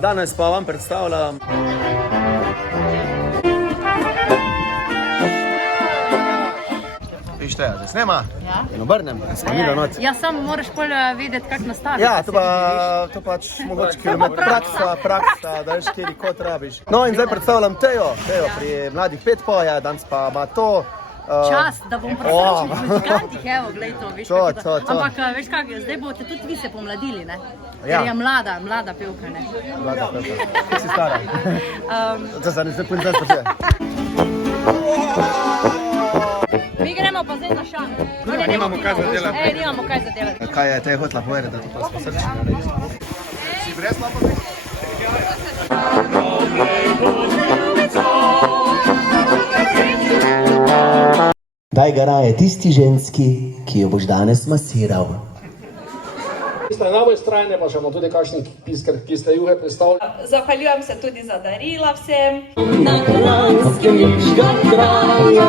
Danes pa vam predstavljam Viš te, da snema in obrnem, smo mi da noč. Ja, samo moraš bolj vedeti, kak nastavi. Ja, to pač mogoče praksa, da veš, kjeri kot rabiš. No in zdaj predstavljam Tejo pri Mladih 5 je, danes pa ima to. Čas, da bom predstavljal muzikantih, evo, glej to, veš to. Ampak, veš kak, zdaj boste tudi vi se pomladili, ne? Ja. Ker je mlada pevka, ne? Mlada pevka. Kaj si stara? To se ne se punca počuje. Mi gremo pa zdaj na šank. Nimamo kaj za delati. Nimamo kaj za delati. Kaj je te hotla povedati, da to pa smo srčni? Si brez slabo? Daj ga raje tisti ženski, ki jo boš danes masiral. Na najbolj strajne pa še imamo tudi kakšni pisker, ki ste juhe predstavljali. Zahvaljujem se tudi za darila vsem. Na Kranjskem Južga kraja,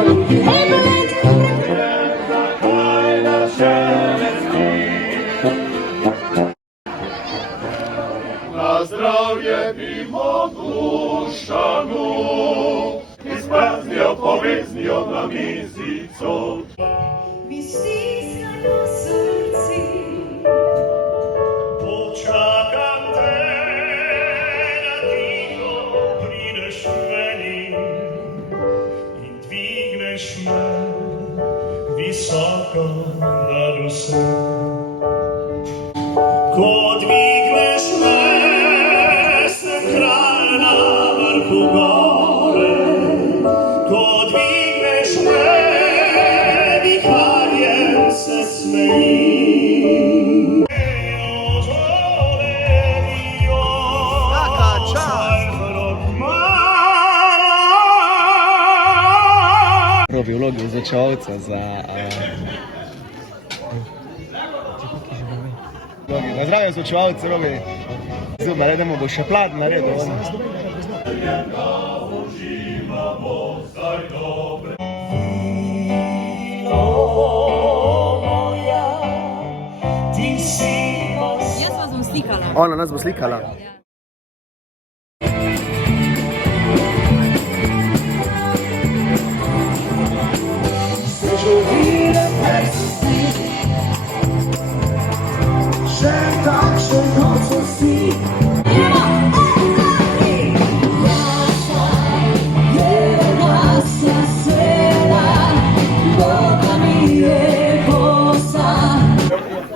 Na zdravje pimo dušanu, izpraznijo, poveznijo na mizico. Visiska na srci, Počakam te, da tiho prideš meni in dvigneš me visoko nad vse. Ko dvigneš me, sem kralj na vrhu gore. Ko dvigneš me, viharjem se smeji. Robi vlogi izvečevalca za... Na zdravje izvečevalce, Robi. Zuba, da mu bo še plat naredil. Jaz vas bom slikala. Ona nas bo slikala.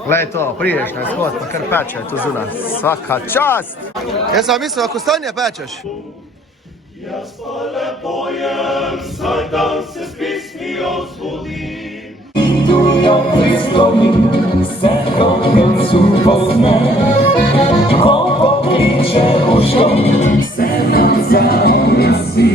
Glej to, prideš na izhod, pa kar peče tu zunaj. Svaka čast! Jaz sem mislil, ako stanje pečeš. Jaz pa lepo jem, saj dan se s pismijo zbudim. Tujo pristojnik se koncu pozne, ko pokliče uško, se nam zaoglasi.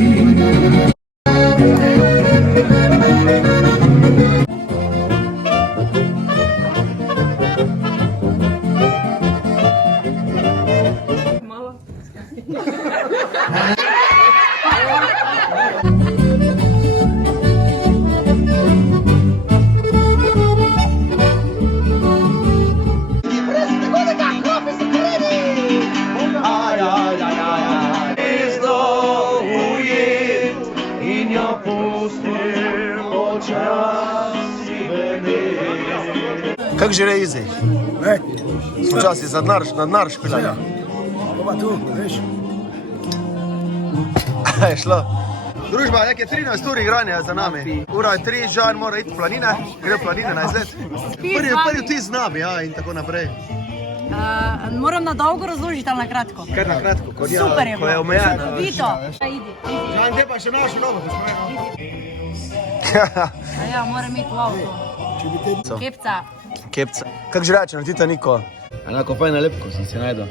Kako žele izi? Ne. Smo časi na denar špilali. Pa tu, veš. Je šlo. Družba, neke 13 ur igranja za nami. Ura je 3, Žan mora iti v planine, gre v planine na izlet. Prvi ti z nami, ja, in tako naprej. Moram na dolgo razložiti ali na kratko? Kar na kratko, Super je bilo. ko je omejena. Vito, idi. Žan, te pa še našo novo, da smo Ja, moram iti v avto. Kepca. Kepca. Kako že reče, na Titaniku? Enako fajna lepko sem si najdel.